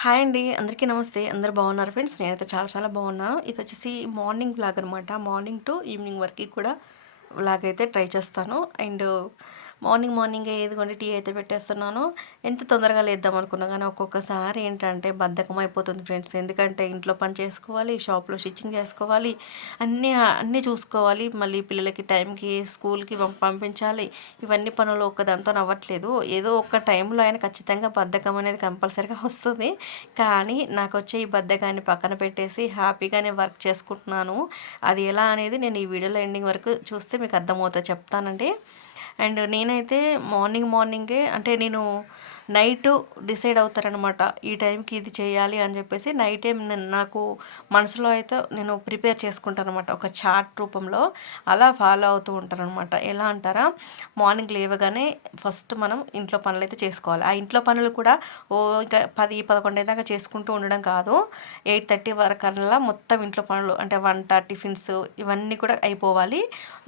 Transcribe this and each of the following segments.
Hi అండి అందరికీ నమస్తే. అందరు బాగున్నారు ఫ్రెండ్స్? నేనైతే చాలా చాలా బాగున్నాను ఇది వచ్చేసి మార్నింగ్ బ్లాగ్ అనమాట మార్నింగ్ టు ఈవినింగ్ వరకు కూడా వ్లాగ్ అయితే ట్రై చేస్తాను. అండ్ మార్నింగ్ మార్నింగ్ ఏదిగోండి టీ అయితే పెట్టేస్తున్నాను. ఎంత తొందరగా లేద్దాం అనుకున్నా కానీ ఒక్కొక్కసారి ఏంటంటే బద్ధకం అయిపోతుంది ఫ్రెండ్స్. ఎందుకంటే ఇంట్లో పని చేసుకోవాలి షాప్లో స్టిచ్చింగ్ చేసుకోవాలి అన్నీ అన్నీ చూసుకోవాలి. మళ్ళీ పిల్లలకి టైంకి స్కూల్కి పంపించాలి. ఇవన్నీ పనులు ఒక్కదాంతో అవ్వట్లేదు ఏదో ఒక టైంలో అయినా ఖచ్చితంగా బద్ధకం అనేది కంపల్సరీగా వస్తుంది. కానీ నాకు వచ్చే ఈ బద్ధకాన్ని పక్కన పెట్టేసి హ్యాపీగా నేను వర్క్ చేసుకుంటున్నాను. అది ఎలా అనేది నేను ఈ వీడియోలో ఎండింగ్ వరకు చూస్తే మీకు అర్థమవుతుంది చెప్తానండి. అండ్ నేనైతే మార్నింగ్ మార్నింగే అంటే నేను నైట్ డిసైడ్ అవుతారనమాట ఈ టైంకి ఇది చేయాలి అని చెప్పేసి నైట్ ఏం నాకు మనసులో అయితే నేను ప్రిపేర్ చేసుకుంటాను అనమాట ఒక చార్ట్ రూపంలో అలా ఫాలో అవుతూ ఉంటాను అనమాట ఎలా అంటారా? మార్నింగ్ లేవగానే ఫస్ట్ మనం ఇంట్లో పనులు అయితే చేసుకోవాలి. ఆ ఇంట్లో పనులు కూడా ఓ ఇంకా పది పదకొండు దాకా చేసుకుంటూ ఉండడం కాదు. ఎయిట్ థర్టీ వరకు అలా మొత్తం ఇంట్లో పనులు అంటే వంట టిఫిన్స్ ఇవన్నీ కూడా అయిపోవాలి.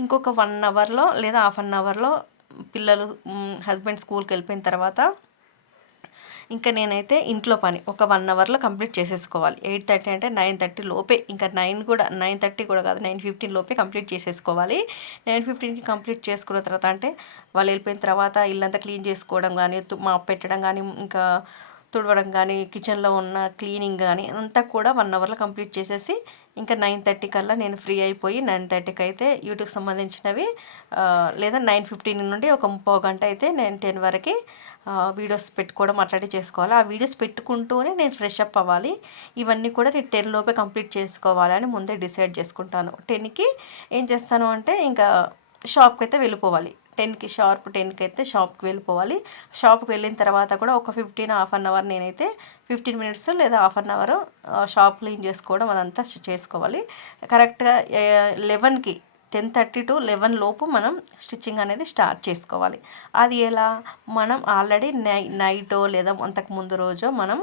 ఇంకొక వన్ అవర్లో లేదా హాఫ్ అన్ అవర్లో పిల్లలు హస్బెండ్ స్కూల్కి వెళ్ళిపోయిన తర్వాత ఇంకా నేనైతే ఇంట్లో పని ఒక వన్ అవర్లో కంప్లీట్ చేసేసుకోవాలి. ఎయిట్ థర్టీ అంటే నైన్ థర్టీ లోపే ఇంకా నైన్ కూడా నైన్ థర్టీ కూడా కాదు నైన్ ఫిఫ్టీన్ లోపే కంప్లీట్ చేసేసుకోవాలి. నైన్ ఫిఫ్టీన్కి కంప్లీట్ చేసుకున్న తర్వాత అంటే వాళ్ళు వెళ్ళిపోయిన తర్వాత ఇల్లంతా క్లీన్ చేసుకోవడం కానీ మా పెట్టడం కానీ ఇంకా తుడవడం కానీ కిచెన్లో ఉన్న క్లీనింగ్ కానీ అంతా కూడా వన్ అవర్లో కంప్లీట్ చేసేసి ఇంకా నైన్ థర్టీ కల్లా నేను ఫ్రీ అయిపోయి నైన్ థర్టీకి అయితే యూట్యూబ్కి సంబంధించినవి లేదా నైన్ ఫిఫ్టీన్ నుండి ఒక ముప్పో గంట అయితే నేను టెన్ వరకు వీడియోస్ పెట్టుకోవడం అట్లాంటి చేసుకోవాలి. ఆ వీడియోస్ పెట్టుకుంటూనే నేను ఫ్రెష్ అప్ అవ్వాలి. ఇవన్నీ కూడా నేను టెన్ లోపే కంప్లీట్ చేసుకోవాలని ముందే డిసైడ్ చేసుకుంటాను. టెన్కి ఏం చేస్తాను అంటే ఇంకా షాప్కి అయితే వెళ్ళిపోవాలి. టెన్కి షార్ప్ టెన్కి అయితే షాప్కి వెళ్ళిపోవాలి. షాప్కి వెళ్ళిన తర్వాత కూడా ఒక ఫిఫ్టీన్ హాఫ్ అన్ అవర్ నేనైతే ఫిఫ్టీన్ మినిట్స్ లేదా half an hour shop clean చేసుకోవడం అదంతా చేసుకోవాలి. కరెక్ట్గా లెవెన్కి టెన్ థర్టీ టు లెవెన్ లోపు మనం స్టిచ్చింగ్ అనేది స్టార్ట్ చేసుకోవాలి. అది ఎలా? మనం ఆల్రెడీ నై నైటో లేదా అంతకు ముందు రోజో మనం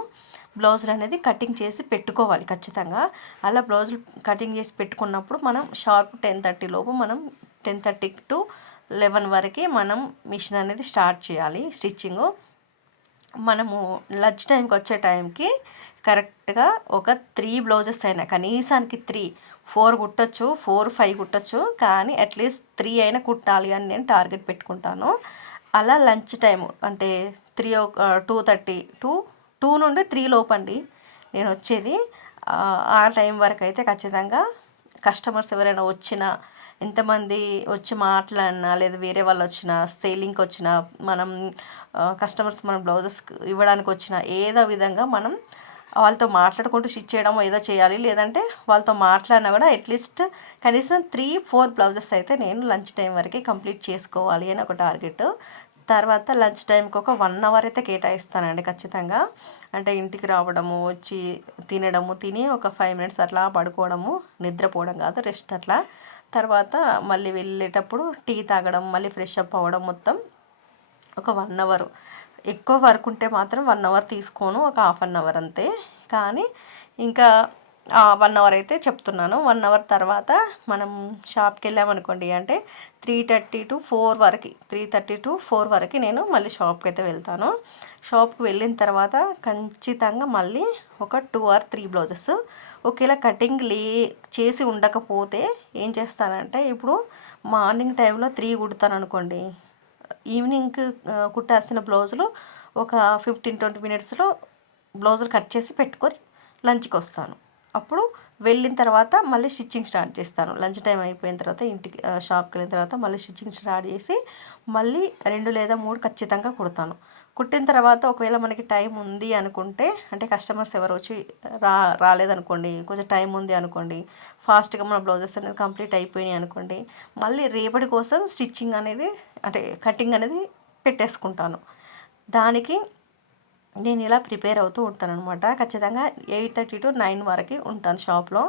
బ్లౌజులు అనేది కటింగ్ చేసి పెట్టుకోవాలి ఖచ్చితంగా. అలా బ్లౌజులు కటింగ్ చేసి పెట్టుకున్నప్పుడు మనం షార్ప్ టెన్ థర్టీ లోపు మనం టెన్ థర్టీ టు లెవెన్ వరకు మనం మిషన్ అనేది స్టార్ట్ చేయాలి స్టిచ్చింగ్. మనము లంచ్ టైంకి వచ్చే టైంకి కరెక్ట్గా ఒక త్రీ బ్లౌజెస్ అయినా కనీసానికి త్రీ. ఫోర్ కుట్టచ్చు ఫోర్ ఫైవ్ కుట్టచ్చు కానీ అట్లీస్ట్ త్రీ అయినా కుట్టాలి అని నేను టార్గెట్ పెట్టుకుంటాను. అలా లంచ్ టైం అంటే three two thirty to two నుండి త్రీ లోపండి. నేను వచ్చేది ఆ, ఆ టైం వరకు అయితే ఖచ్చితంగా కస్టమర్స్ ఎవరైనా వచ్చినా ఎంతమంది వచ్చి మాట్లాడినా లేదా వేరే వాళ్ళు వచ్చినా సేలింగ్కి వచ్చినా మనం కస్టమర్స్ మనం బ్లౌజెస్ ఇవ్వడానికి వచ్చిన ఏదో విధంగా మనం వాళ్ళతో మాట్లాడుకుంటూ స్టిచ్ చేయడం ఏదో చేయాలి. లేదంటే వాళ్ళతో మాట్లాడినా కూడా అట్లీస్ట్ కనీసం త్రీ ఫోర్ బ్లౌజెస్ అయితే నేను లంచ్ టైం వరకు కంప్లీట్ చేసుకోవాలి అని ఒక టార్గెట్. తర్వాత లంచ్ టైంకి ఒక వన్ అవర్ అయితే కేటాయిస్తానండి ఖచ్చితంగా. అంటే ఇంటికి రావడము వచ్చి తినడము తిని ఒక ఫైవ్ మినిట్స్ అట్లా పడుకోవడము నిద్రపోవడం కాదు రెస్ట్ అట్లా. తర్వాత మళ్ళీ వెళ్ళేటప్పుడు టీ తాగడం మళ్ళీ ఫ్రెష్ అప్ అవ్వడం మొత్తం ఒక వన్ అవర్. ఎక్కువ వర్క్ ఉంటే మాత్రం వన్ అవర్ తీసుకోను ఒక హాఫ్ అన్ అవర్ అంతే. కానీ ఇంకా వన్ అవర్ అయితే చెప్తున్నాను. వన్ అవర్ తర్వాత మనం షాప్కి వెళ్ళామనుకోండి అంటే త్రీ థర్టీ టు ఫోర్ వరకు త్రీ థర్టీ టు ఫోర్ వరకు నేను మళ్ళీ షాప్కి అయితే వెళ్తాను. షాప్కి వెళ్ళిన తర్వాత ఖచ్చితంగా మళ్ళీ ఒక టూ ఆర్ త్రీ బ్లౌజెస్ ఒకేలా కటింగ్ లే చేసి ఉండకపోతే ఏం చేస్తానంటే ఇప్పుడు మార్నింగ్ టైంలో త్రీ కుడతాను అనుకోండి ఈవినింగ్ కుట్టాల్సిన బ్లౌజులు ఒక ఫిఫ్టీన్ ట్వంటీ మినిట్స్లో బ్లౌజులు కట్ చేసి పెట్టుకొని లంచ్కి వస్తాను. అప్పుడు వెళ్ళిన తర్వాత మళ్ళీ స్టిచ్చింగ్ స్టార్ట్ చేస్తాను. లంచ్ టైం అయిపోయిన తర్వాత ఇంటికి షాప్కి వెళ్ళిన తర్వాత మళ్ళీ స్టిచ్చింగ్ స్టార్ట్ చేసి మళ్ళీ రెండు లేదా మూడు ఖచ్చితంగా కుడతాను. కుట్టిన తర్వాత ఒకవేళ మనకి టైం ఉంది అనుకుంటే అంటే కస్టమర్స్ ఎవరు వచ్చి రా రాలేదనుకోండి కొంచెం టైం ఉంది అనుకోండి ఫాస్ట్గా మన బ్లౌజెస్ అనేది కంప్లీట్ అయిపోయినాయి అనుకోండి మళ్ళీ రేపటి కోసం స్టిచ్చింగ్ అనేది అంటే కటింగ్ అనేది పెట్టేసుకుంటాను. దానికి నేను ఇలా ప్రిపేర్ అవుతూ ఉంటాను అనమాట ఖచ్చితంగా ఎయిట్ థర్టీ టు నైన్ వరకు ఉంటాను షాప్లో.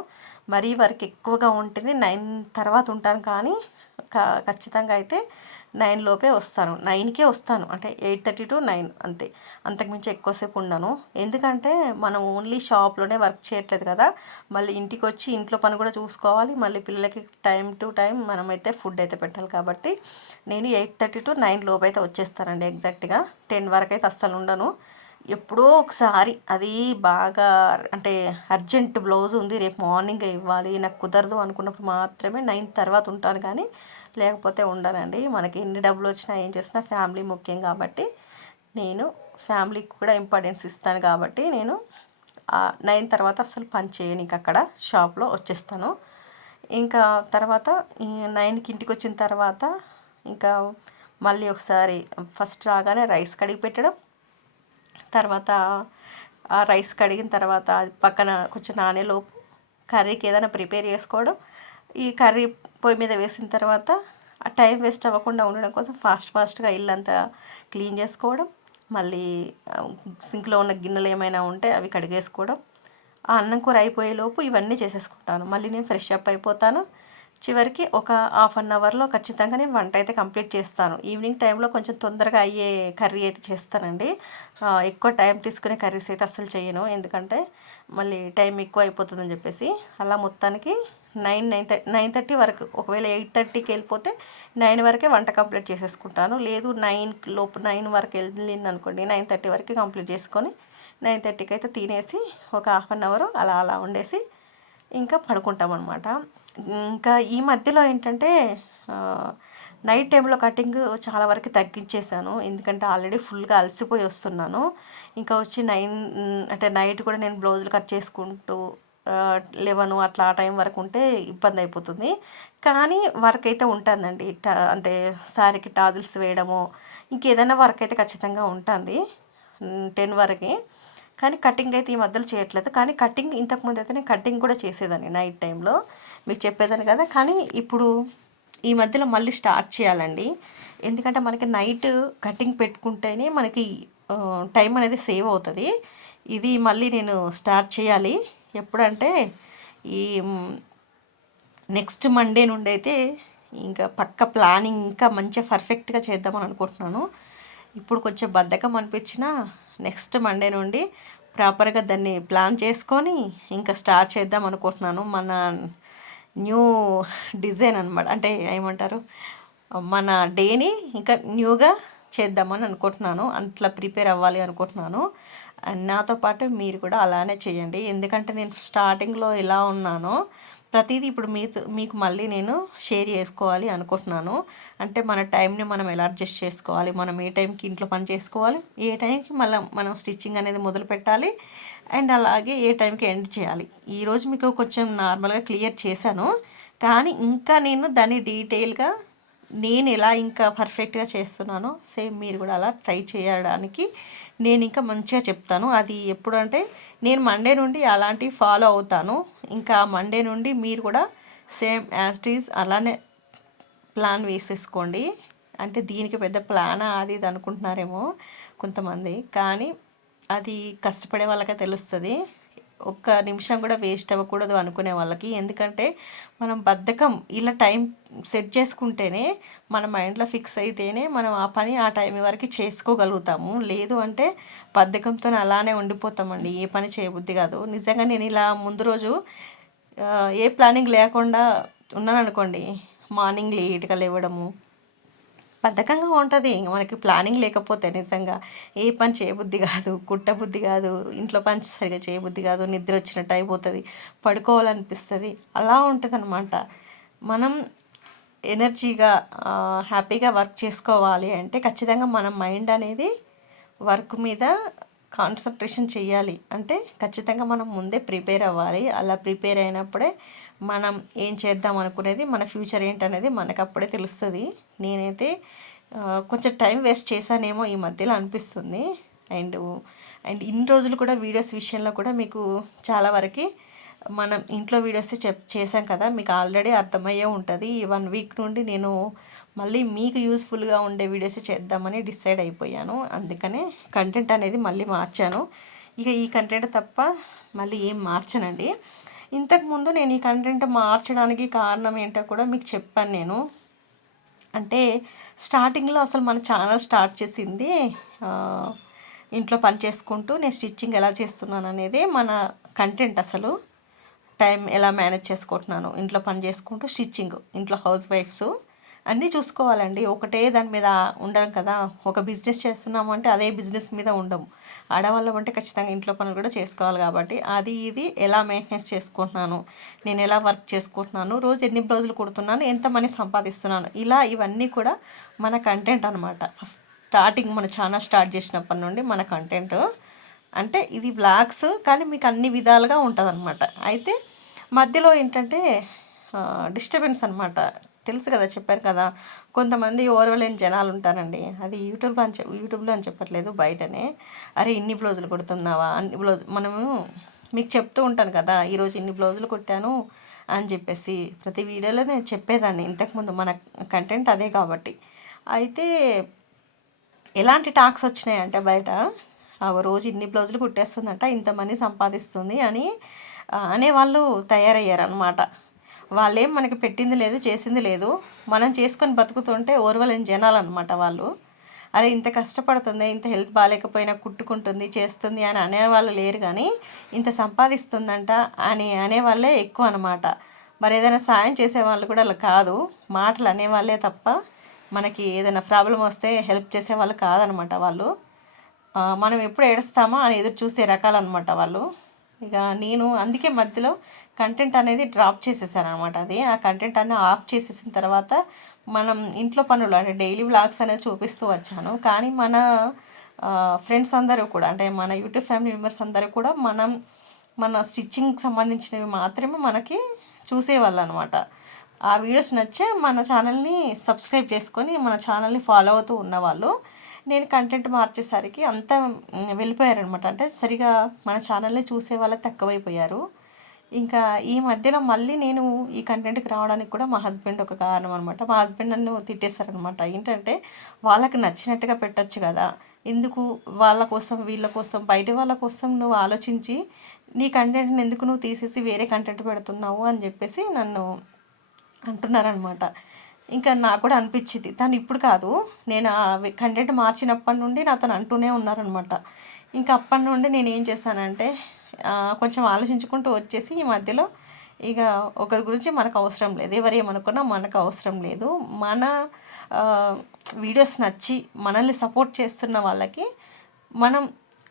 మరీ వరకు ఎక్కువగా ఉంటేనే నైన్ తర్వాత ఉంటాను కానీ ఖచ్చితంగా అయితే నైన్ లోపే వస్తాను. నైన్కే వస్తాను. అంటే ఎయిట్ థర్టీ టు నైన్ అంతే. అంతకుమించి ఎక్కువసేపు ఉండను. ఎందుకంటే మనం ఓన్లీ షాప్లోనే వర్క్ చేయట్లేదు కదా. మళ్ళీ ఇంటికి వచ్చి ఇంట్లో పని కూడా చూసుకోవాలి. మళ్ళీ పిల్లలకి టైం టు టైం మనమైతే ఫుడ్ అయితే పెట్టాలి కాబట్టి నేను ఎయిట్ థర్టీ టు నైన్ లోపు అయితే వచ్చేస్తానండి ఎగ్జాక్ట్గా. టెన్ వరకు అయితే అస్సలు ఉండను. ఎప్పుడో ఒకసారి అది బాగా అంటే అర్జెంట్ బ్లౌజ్ ఉంది రేపు మార్నింగ్ ఇవ్వాలి నాకు కుదరదు అనుకున్నప్పుడు మాత్రమే నైన్ తర్వాత ఉంటాను కానీ లేకపోతే ఉండనండి. మనకి ఎన్ని డబ్బులు వచ్చినా ఏం చేసినా ఫ్యామిలీ ముఖ్యం కాబట్టి నేను ఫ్యామిలీకి కూడా ఇంపార్టెన్స్ ఇస్తాను కాబట్టి నేను నైన్ తర్వాత అసలు పని చేయను ఇంక అక్కడ షాప్లో వచ్చేస్తాను. ఇంకా తర్వాత నైన్కి ఇంటికి వచ్చిన తర్వాత ఇంకా మళ్ళీ ఒకసారి ఫస్ట్ రాగానే రైస్ కడిగి పెట్టడం తర్వాత ఆ రైస్ కడిగిన తర్వాత అది పక్కన కొంచెం నానేలోపు కర్రీకి ఏదైనా ప్రిపేర్ చేసుకోవడం ఈ కర్రీ పొయ్యి మీద వేసిన తర్వాత ఆ టైం వేస్ట్ అవ్వకుండా ఉండడం కోసం ఫాస్ట్ ఫాస్ట్గా ఇల్లంతా క్లీన్ చేసుకోవడం మళ్ళీ సింక్లో ఉన్న గిన్నెలు ఏమైనా ఉంటే అవి కడిగేసుకోవడం ఆ అన్నం కూర అయిపోయేలోపు ఇవన్నీ చేసేసుకుంటాను. మళ్ళీ నేను ఫ్రెష్ అప్ అయిపోతాను. చివరికి ఒక హాఫ్ అన్ అవర్లో ఖచ్చితంగా నేను వంట అయితే కంప్లీట్ చేస్తాను. ఈవినింగ్ టైంలో కొంచెం తొందరగా అయ్యే కర్రీ అయితే చేస్తానండి. ఎక్కువ టైం తీసుకునే కర్రీస్ అయితే అస్సలు చేయను. ఎందుకంటే మళ్ళీ టైం ఎక్కువ అయిపోతుందని చెప్పేసి అలా మొత్తానికి nine nine thirty nine thirty వరకు ఒకవేళ ఎయిట్ థర్టీకి వెళ్ళిపోతే నైన్ వరకే వంట కంప్లీట్ చేసేసుకుంటాను. లేదు నైన్ లోపు నైన్ వరకు వెళ్ళింది అనుకోండి నైన్ థర్టీ వరకు కంప్లీట్ చేసుకొని నైన్ థర్టీకి అయితే తినేసి ఒక హాఫ్ అన్ అవర్ అలా అలా ఉండేసి ఇంకా పడుకుంటాం అనమాట ఇంకా ఈ మధ్యలో ఏంటంటే నైట్ టైంలో కటింగ్ చాలా వరకు తగ్గించేశాను. ఎందుకంటే ఆల్రెడీ ఫుల్గా అలసిపోయి వస్తున్నాను. ఇంకా వచ్చి నైన్ అంటే నైట్ కూడా నేను బ్లౌజులు కట్ చేసుకుంటూ లెవెన్ అట్లా ఆ టైం వరకు ఉంటే ఇబ్బంది అయిపోతుంది. కానీ వర్క్ అయితే ఉంటుందండి. అంటే శారీకి టాజిల్స్ వేయడము ఇంకేదైనా వర్క్ అయితే ఖచ్చితంగా ఉంటుంది. టెన్ వరకు. కానీ కటింగ్ అయితే ఈ మధ్యలో చేయట్లేదు. కానీ కటింగ్ ఇంతకుముందు అయితే నేను కటింగ్ కూడా చేసేదాన్ని నైట్ టైంలో మీకు చెప్పేదాన్ని కదా. కానీ ఇప్పుడు ఈ మధ్యలో మళ్ళీ స్టార్ట్ చేయాలండి. ఎందుకంటే మనకి నైట్ కటింగ్ పెట్టుకుంటేనే మనకి టైం అనేది సేవ్ అవుతుంది. ఇది మళ్ళీ నేను స్టార్ట్ చేయాలి. ఎప్పుడంటే ఈ నెక్స్ట్ మండే నుండి అయితే ఇంకా పక్క ప్లానింగ్ ఇంకా మంచిగా పర్ఫెక్ట్గా చేద్దామని అనుకుంటున్నాను. ఇప్పుడు కొంచెం బద్ధకం అనిపించిన నెక్స్ట్ మండే నుండి ప్రాపర్గా దాన్ని ప్లాన్ చేసుకొని ఇంకా స్టార్ట్ చేద్దాం అనుకుంటున్నాను. మన న్యూ డిజైన్ అనమాట అంటే ఏమంటారు? మన డేని ఇంకా న్యూగా చేద్దామని అనుకుంటున్నాను. అట్లా ప్రిపేర్ అవ్వాలి అనుకుంటున్నాను. నాతో పాటు మీరు కూడా అలానే చేయండి. ఎందుకంటే నేను స్టార్టింగ్లో ఎలా ఉన్నానో. ప్రతిదీ ఇప్పుడు మీతో మీకు మళ్ళీ నేను షేర్ చేసుకోవాలి అనుకుంటున్నాను. అంటే మన టైంని మనం ఎలా అడ్జస్ట్ చేసుకోవాలి? మనం ఏ టైంకి ఇంట్లో పని చేసుకోవాలి? ఏ టైంకి మళ్ళీ మనం స్టిచ్చింగ్ అనేది మొదలు పెట్టాలి? అండ్ అలాగే ఏ టైంకి ఎండ్ చేయాలి? ఈరోజు మీకు కొంచెం నార్మల్గా క్లియర్ చేశాను. కానీ ఇంకా నేను దాన్ని డీటెయిల్గా నేను ఎలా ఇంకా పర్ఫెక్ట్గా చేస్తున్నానో సేమ్ మీరు కూడా అలా ట్రై చేయడానికి నేను ఇంకా మంచిగా చెప్తాను. అది ఎప్పుడంటే నేను మండే నుండి అలాంటివి ఫాలో అవుతాను. ఇంకా మండే నుండి మీరు కూడా సేమ్ యాజ్ అలానే ప్లాన్ వేసేసుకోండి. అంటే దీనికి పెద్ద ప్లాన్ అది ఇది అనుకుంటున్నారేమో కొంతమంది. కానీ అది కష్టపడే వాళ్ళకే తెలుస్తుంది. ఒక్క నిమిషం కూడా వేస్ట్ అవ్వకూడదు అనుకునే వాళ్ళకి. ఎందుకంటే మనం బద్ధకం ఇలా టైం సెట్ చేసుకుంటేనే మన మైండ్లో ఫిక్స్ అయితేనే మనం ఆ పని ఆ టైం వరకు చేసుకోగలుగుతాము. లేదు అంటే బద్ధకంతో అలానే ఉండిపోతామండి. ఏ పని చేయబుద్ధి కాదు. నిజంగా నేను ఇలా ముందు రోజు ఏ ప్లానింగ్ లేకుండా ఉన్నాను అనుకోండి మార్నింగ్ లేట్గా లేవడము బద్ధకంగా ఉంటుంది. మనకి ప్లానింగ్ లేకపోతే నిజంగా ఏ పని చేయబుద్ధి కాదు. కుట్టబుద్ధి కాదు. ఇంట్లో పని సరిగా చేయబుద్ధి కాదు. నిద్ర వచ్చినట్టు అయిపోతుంది. పడుకోవాలనిపిస్తుంది. అలా ఉంటుంది అనమాట మనం ఎనర్జీగా హ్యాపీగా వర్క్ చేసుకోవాలి అంటే ఖచ్చితంగా మన మైండ్ అనేది వర్క్ మీద కాన్సన్ట్రేషన్ చేయాలి. అంటే ఖచ్చితంగా మనం ముందే ప్రిపేర్ అవ్వాలి. అలా ప్రిపేర్ అయినప్పుడే మనం ఏం చేద్దాం అనుకునేది మన ఫ్యూచర్ ఏంటనేది మనకు అప్పుడే తెలుస్తుంది. నేనైతే కొంచెం టైం వేస్ట్ చేశానేమో ఈ మధ్యలో అనిపిస్తుంది. అండ్ అండ్ ఇన్ని రోజులు కూడా వీడియోస్ విషయంలో కూడా మీకు చాలా వరకు మనం ఇంట్లో వీడియోస్ చెప్ చేశాం కదా మీకు ఆల్రెడీ అర్థమయ్యే ఉంటుంది. ఈ వన్ వీక్ నుండి నేను మళ్ళీ మీకు యూస్ఫుల్గా ఉండే వీడియోస్ చేద్దామని డిసైడ్ అయిపోయాను. అందుకనే కంటెంట్ అనేది మళ్ళీ మార్చాను. ఇక ఈ కంటెంట్ తప్ప మళ్ళీ ఏం మార్చనండి. ఇంతకుముందు నేను ఈ కంటెంట్ మార్చడానికి కారణం ఏంటో కూడా మీకు చెప్పాను నేను. అంటే స్టార్టింగ్లో అసలు మన ఛానల్ స్టార్ట్ చేసింది ఇంట్లో పని చేసుకుంటూ నేను స్టిచ్చింగ్ ఎలా చేస్తున్నాను అనేది మన కంటెంట్ అసలు. టైం ఎలా మేనేజ్ చేసుకుంటున్నాను ఇంట్లో పని చేసుకుంటూ స్టిచ్చింగ్ ఇంట్లో హౌస్ వైఫ్స్ అన్నీ చూసుకోవాలండి. ఒకటే దాని మీద ఉండడం కదా. ఒక బిజినెస్ చేస్తున్నాము అంటే అదే బిజినెస్ మీద ఉండము. ఆడవాళ్ళం అంటే ఖచ్చితంగా ఇంట్లో పనులు కూడా చేసుకోవాలి కాబట్టి అది ఇది ఎలా మెయింటెనెన్స్ చేసుకుంటున్నాను నేను ఎలా వర్క్ చేసుకుంటున్నాను రోజు ఎన్ని రోజులు కుడుతున్నాను ఎంత మనీ సంపాదిస్తున్నాను ఇలా ఇవన్నీ కూడా మన కంటెంట్ అనమాట ఫస్ట్ స్టార్టింగ్ మన ఛానల్ స్టార్ట్ చేసినప్పటి నుండి మన కంటెంట్ అంటే ఇది బ్లాగ్స్ కానీ మీకు అన్ని విధాలుగా ఉంటుంది అయితే మధ్యలో ఏంటంటే డిస్టర్బెన్స్ అనమాట తెలుసు కదా చెప్పారు కదా. కొంతమంది ఓర్వలేని జనాలు ఉంటారండి. అది యూట్యూబ్లో అని యూట్యూబ్లో అని చెప్పట్లేదు బయటనే. అరే ఇన్ని బ్లౌజులు కుడుతున్నావా? అన్ని బ్లౌజ్ మనము మీకు చెప్తూ ఉంటాను కదా ఈరోజు ఇన్ని బ్లౌజులు కుట్టాను అని చెప్పేసి ప్రతి వీడియోలో నేను చెప్పేదాన్ని. ఇంతకుముందు మన కంటెంట్ అదే కాబట్టి. అయితే ఎలాంటి టాక్స్ వచ్చినాయంటే బయట ఆ రోజు ఇన్ని బ్లౌజులు కుట్టేస్తుందంట ఇంత మనీ సంపాదిస్తుంది అని అనేవాళ్ళు తయారయ్యారనమాట వాళ్ళేం మనకి పెట్టింది లేదు చేసింది లేదు. మనం చేసుకొని బతుకుతుంటే ఓర్వలేని జనాలు అనమాట వాళ్ళు. అరే ఇంత కష్టపడుతుంది ఇంత హెల్త్ బాగాలేకపోయినా కుట్టుకుంటుంది చేస్తుంది అని అనేవాళ్ళు లేరు కానీ ఇంత సంపాదిస్తుందంట అని అనేవాళ్ళే ఎక్కువ అనమాట మరి ఏదైనా సాయం చేసే వాళ్ళు కూడా అలా కాదు. మాటలు అనేవాళ్ళే తప్ప మనకి ఏదైనా ప్రాబ్లం వస్తే హెల్ప్ చేసేవాళ్ళు కాదనమాట వాళ్ళు. మనం ఎప్పుడు ఏడుస్తామో అని ఎదురు చూసే రకాలన్నమాట వాళ్ళు. ఇక నేను అందుకే మధ్యలో కంటెంట్ అనేది డ్రాప్ చేసేసారనమాట అనమాట అది. ఆ కంటెంట్ అన్ని ఆఫ్ చేసేసిన తర్వాత మనం ఇంట్లో పనులు అంటే డైలీ వ్లాగ్స్ అనేది చూపిస్తూ వచ్చాను. కానీ మన ఫ్రెండ్స్ అందరూ కూడా అంటే మన యూట్యూబ్ ఫ్యామిలీ మెంబర్స్ అందరూ కూడా మనం మన స్టిచ్చింగ్కి సంబంధించినవి మాత్రమే మనకి చూసేవాళ్ళు అనమాట ఆ వీడియోస్ నచ్చే మన ఛానల్ని సబ్స్క్రైబ్ చేసుకొని మన ఛానల్ని ఫాలో అవుతూ ఉన్నవాళ్ళు నేను కంటెంట్ మార్చేసరికి అంతా వెళ్ళిపోయారనమాట. అంటే సరిగా మన ఛానల్ని చూసే వాళ్ళు తక్కువైపోయారు. ఇంకా ఈ మధ్యలో మళ్ళీ నేను ఈ కంటెంట్కి రావడానికి కూడా మా హస్బెండ్ ఒక కారణం అనమాట మా హస్బెండ్ నన్ను తిట్టేశారనమాట ఏంటంటే వాళ్ళకి నచ్చినట్టుగా పెట్టచ్చు కదా. ఎందుకు? వాళ్ళ కోసం వీళ్ళ కోసం బయట వాళ్ళ కోసం నువ్వు ఆలోచించి నీ కంటెంట్ని ఎందుకు నువ్వు తీసేసి వేరే కంటెంట్ పెడుతున్నావు అని చెప్పేసి నన్ను అంటున్నారనమాట ఇంకా నాకు కూడా అనిపించింది. తను ఇప్పుడు కాదు. నేను ఆ కంటెంట్ మార్చినప్పటి నుండి నాతో అంటూనే ఉన్నారనమాట ఇంకా అప్పటి నుండి నేను ఏం చేశానంటే కొంచెం ఆలోచించుకుంటూ వచ్చేసి ఈ మధ్యలో ఇక ఒకరి గురించి మనకు అవసరం లేదు. ఎవరు ఏమనుకున్నా మనకు అవసరం లేదు. మన వీడియోస్ నచ్చి మనల్ని సపోర్ట్ చేస్తున్న వాళ్ళకి మనం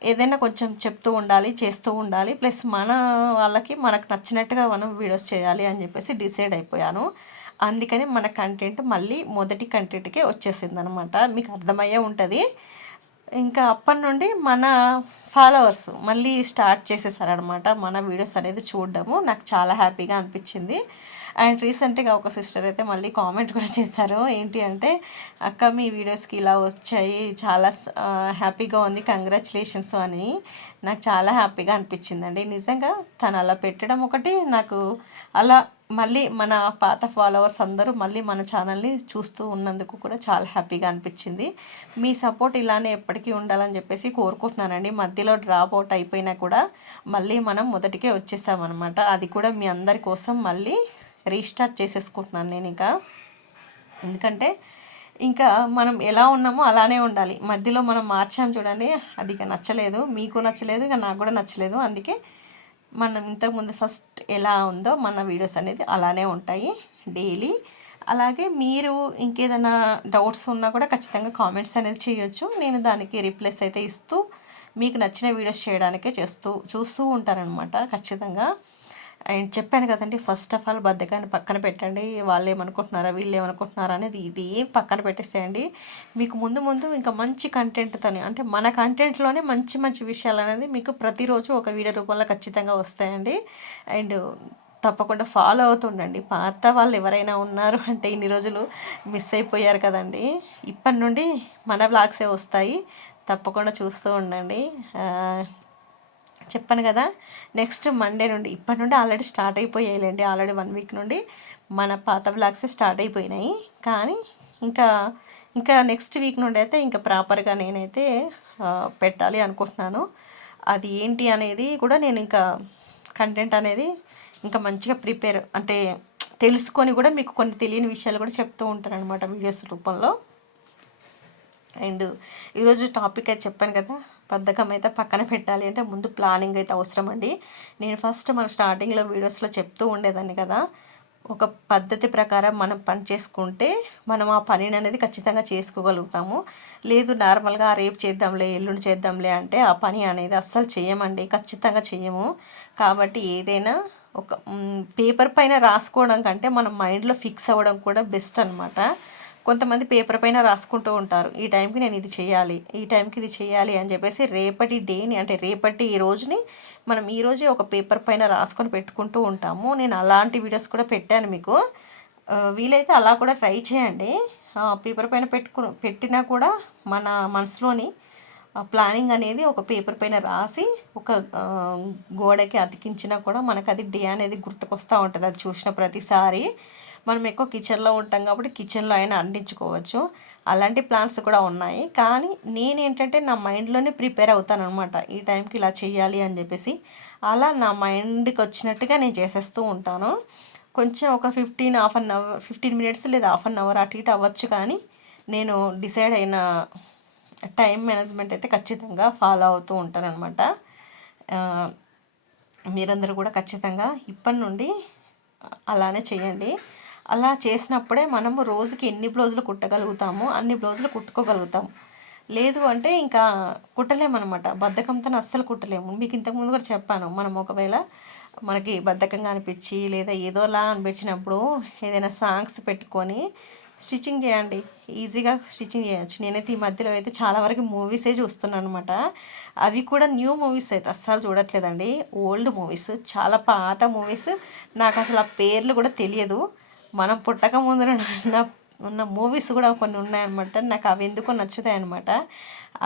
ఏదైనా కొంచెం చెప్తూ ఉండాలి చేస్తూ ఉండాలి. ప్లస్ మన వాళ్ళకి మనకు నచ్చినట్టుగా మనం వీడియోస్ చేయాలి అని చెప్పేసి డిసైడ్ అయిపోయాను. అందుకని మన కంటెంట్ మళ్ళీ మొదటి కంటెంట్కే వచ్చేసింది అనమాట మీకు అర్థమయ్యే ఉంటుంది. ఇంకా అప్పటి నుండి మన ఫాలోవర్స్ మళ్ళీ స్టార్ట్ చేసేసారనమాట మన వీడియోస్ అనేది చూడడము. నాకు చాలా హ్యాపీగా అనిపించింది. అండ్ రీసెంట్గా ఒక సిస్టర్ అయితే మళ్ళీ కామెంట్ కూడా చేశారు. ఏంటి అంటే అక్క మీ వీడియోస్కి ఇలా వచ్చాయి. చాలా హ్యాపీగా ఉంది. కంగ్రాచులేషన్స్ అని. నాకు చాలా హ్యాపీగా అనిపించిందండి. నిజంగా తను అలా పెట్టడం ఒకటి నాకు అలా మళ్ళీ మన పాత ఫాలోవర్స్ అందరూ మళ్ళీ మన ఛానల్ని చూస్తూ ఉన్నందుకు కూడా చాలా హ్యాపీగా అనిపించింది. మీ సపోర్ట్ ఇలానే ఎప్పటికీ ఉండాలని చెప్పేసి కోరుకుంటున్నానండి. మధ్యలో డ్రాప్ అవుట్ అయిపోయినా కూడా మళ్ళీ మనం మొదటికే వచ్చేసామన్నమాట. అది కూడా మీ అందరి కోసం మళ్ళీ రీస్టార్ట్ చేసేసుకుంటున్నాను నేను ఇంకా. ఎందుకంటే ఇంకా మనం ఎలా ఉన్నామో అలానే ఉండాలి. మధ్యలో మనం మార్చాం చూడండి. అది ఇక నచ్చలేదు. మీకు నచ్చలేదు ఇక నాకు కూడా నచ్చలేదు. అందుకే మనం ఇంతకుముందు ఫస్ట్ ఎలా ఉందో మన వీడియోస్ అనేది అలానే ఉంటాయి డైలీ. అలాగే మీరు ఇంకేదైనా డౌట్స్ ఉన్నా కూడా ఖచ్చితంగా కామెంట్స్ అనేది చేయొచ్చు. నేను దానికి రిప్లైస్ అయితే ఇస్తూ మీకు నచ్చిన వీడియోస్ చేయడానికే చేస్తూ చూస్తూ ఉంటారనమాట ఖచ్చితంగా. అండ్ చెప్పాను కదండి ఫస్ట్ ఆఫ్ ఆల్ బద్దకాన్ని పక్కన పెట్టండి వాళ్ళు ఏమనుకుంటున్నారా వీళ్ళు ఏమనుకుంటున్నారా అనేది ఇది పక్కన పెట్టేసేయండి. మీకు ముందు ముందు ఇంకా మంచి కంటెంట్తోనే అంటే మన కంటెంట్లోనే మంచి మంచి విషయాలు అనేది మీకు ప్రతిరోజు ఒక వీడియో రూపంలో ఖచ్చితంగా వస్తాయండి. అండ్ తప్పకుండా ఫాలో అవుతుండండి. పాత వాళ్ళు ఎవరైనా ఉన్నారు అంటే ఇన్ని రోజులు మిస్ అయిపోయారు కదండి. ఇప్పటి నుండి మన బ్లాగ్సే వస్తాయి. తప్పకుండా చూస్తూ ఉండండి. చెప్పాను కదా నెక్స్ట్ మండే నుండి ఇప్పటి నుండి ఆల్రెడీ స్టార్ట్ అయిపోయాయిలేండి. ఆల్రెడీ వన్ వీక్ నుండి మన పాత బ్లాగ్స్ స్టార్ట్ అయిపోయినాయి. కానీ ఇంకా ఇంకా నెక్స్ట్ వీక్ నుండి అయితే ఇంకా ప్రాపర్గా నేనైతే పెట్టాలి అనుకుంటున్నాను. అది ఏంటి అనేది కూడా నేను ఇంకా కంటెంట్ అనేది ఇంకా మంచిగా ప్రిపేర్ అంటే తెలుసుకొని కూడా మీకు కొన్ని తెలియని విషయాలు కూడా చెప్తూ ఉంటాను అనమాట వీడియోస్ రూపంలో. అండ్ ఈరోజు టాపిక్ అయితే చెప్పాను కదా బద్ధకం అయితే పక్కన పెట్టాలి అంటే ముందు ప్లానింగ్ అయితే అవసరం అండి నేను ఫస్ట్ మన స్టార్టింగ్లో వీడియోస్లో చెప్తూ ఉండేదాన్ని కదా. ఒక పద్ధతి ప్రకారం మనం పని చేసుకుంటే మనం ఆ పనిని అనేది ఖచ్చితంగా చేసుకోగలుగుతాము. లేదు నార్మల్గా రేపు చేద్దాంలే ఎల్లుండి చేద్దాంలే అంటే ఆ పని అనేది అస్సలు చేయమండి ఖచ్చితంగా చేయము కాబట్టి ఏదైనా ఒక పేపర్ పైన రాసుకోవడం కంటే మన మైండ్లో ఫిక్స్ అవ్వడం కూడా బెస్ట్ అనమాట కొంతమంది పేపర్ పైన రాసుకుంటూ ఉంటారు ఈ టైంకి నేను ఇది చేయాలి ఈ టైంకి ఇది చేయాలి అని చెప్పేసి రేపటి డేని అంటే రేపటి ఈ రోజుని మనం ఈరోజే ఒక పేపర్ పైన రాసుకొని పెట్టుకుంటూ ఉంటాము. నేను అలాంటి వీడియోస్ కూడా పెట్టాను మీకు. వీలైతే అలా కూడా ట్రై చేయండి. పేపర్ పైన పెట్టుకు పెట్టినా కూడా మన మనసులోని ఆ ప్లానింగ్ అనేది ఒక పేపర్ పైన రాసి ఒక గోడకి అతికించినా కూడా మనకు అది డే అనేది గుర్తుకొస్తూ ఉంటుంది. అది చూసిన ప్రతిసారి మనం ఎక్కువ కిచెన్లో ఉంటాం కాబట్టి కిచెన్లో అయినా అంటించుకోవచ్చు అలాంటి ప్లాంట్స్ కూడా ఉన్నాయి. కానీ నేను ఏంటంటే నా మైండ్లోనే ప్రిపేర్ అవుతాను అనమాట ఈ టైంకి ఇలా చేయాలి అని చెప్పేసి. అలా నా మైండ్కి వచ్చినట్టుగా నేను చేసేస్తూ ఉంటాను. కొంచెం ఒక fifteen half an hour fifteen minutes లేదా హాఫ్ అన్ అవర్ అటు ఇటు అవ్వచ్చు కానీ నేను డిసైడ్ అయిన టైం మేనేజ్మెంట్ అయితే ఖచ్చితంగా ఫాలో అవుతూ ఉంటాను అనమాట మీరందరూ కూడా ఖచ్చితంగా ఇప్పటి నుండి అలానే చేయండి అలా చేసినప్పుడే మనము రోజుకి ఎన్ని బ్లౌజులు కుట్టగలుగుతాము అన్ని బ్లౌజులు కుట్టుకోగలుగుతాము లేదు అంటే ఇంకా కుట్టలేమన్నమాట బద్ధకంతో అస్సలు కుట్టలేము. మీకు ఇంతకుముందు కూడా చెప్పాను. మనం ఒకవేళ మనకి బద్ధకంగా అనిపించి లేదా ఏదోలా అనిపించినప్పుడు ఏదైనా సాంగ్స్ పెట్టుకొని స్టిచ్చింగ్ చేయండి. ఈజీగా స్టిచ్చింగ్ చేయొచ్చు. నేనైతే ఈ మధ్యలో అయితే చాలా వరకు మూవీసే చూస్తున్నాను అనమాట అవి కూడా న్యూ మూవీస్ అయితే అస్సలు చూడట్లేదండి. Old movies. చాలా పాత మూవీస్. నాకు అసలు ఆ పేర్లు కూడా తెలియదు. మనం పుట్టక ముందు ఉన్న ఉన్న మూవీస్ కూడా కొన్ని ఉన్నాయన్నమాట. నాకు అవి ఎందుకో నచ్చుతాయి అనమాట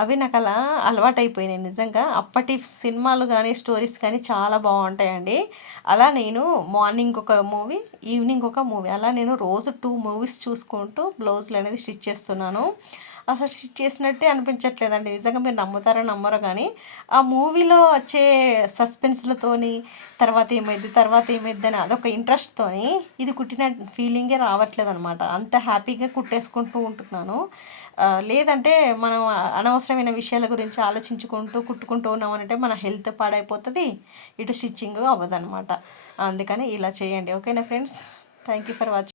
అవి నాకు అలా అలవాటైపోయినాయి నిజంగా. అప్పటి సినిమాలు కానీ స్టోరీస్ కానీ చాలా బాగుంటాయండి అలా నేను మార్నింగ్ ఒక మూవీ ఈవినింగ్ ఒక మూవీ అలా నేను రోజు టూ మూవీస్ చూసుకుంటూ బ్లౌజులు అనేది స్టిచ్ చేస్తున్నాను. అసలు స్టిచ్ చేసినట్టే అనిపించట్లేదండి. నిజంగా మీరు నమ్ముతారో నమ్మరో కానీ ఆ మూవీలో వచ్చే సస్పెన్స్లతోని తర్వాత ఏమైంది తర్వాత ఏమైంది అని అదొక ఇంట్రెస్ట్తోని ఇది కుట్టిన ఫీలింగే రావట్లేదు అనమాట అంత హ్యాపీగా కుట్టేసుకుంటూ ఉంటున్నాను. లేదంటే మనం అనవసరమైన విషయాల గురించి ఆలోచించుకుంటూ కుట్టుకుంటూ ఉన్నామనంటే మన హెల్త్ పాడైపోతుంది ఇటు స్టిచ్చింగ్ అవ్వదన్నమాట. అందుకని ఇలా చేయండి. ఓకేనా friends? Thank you for watching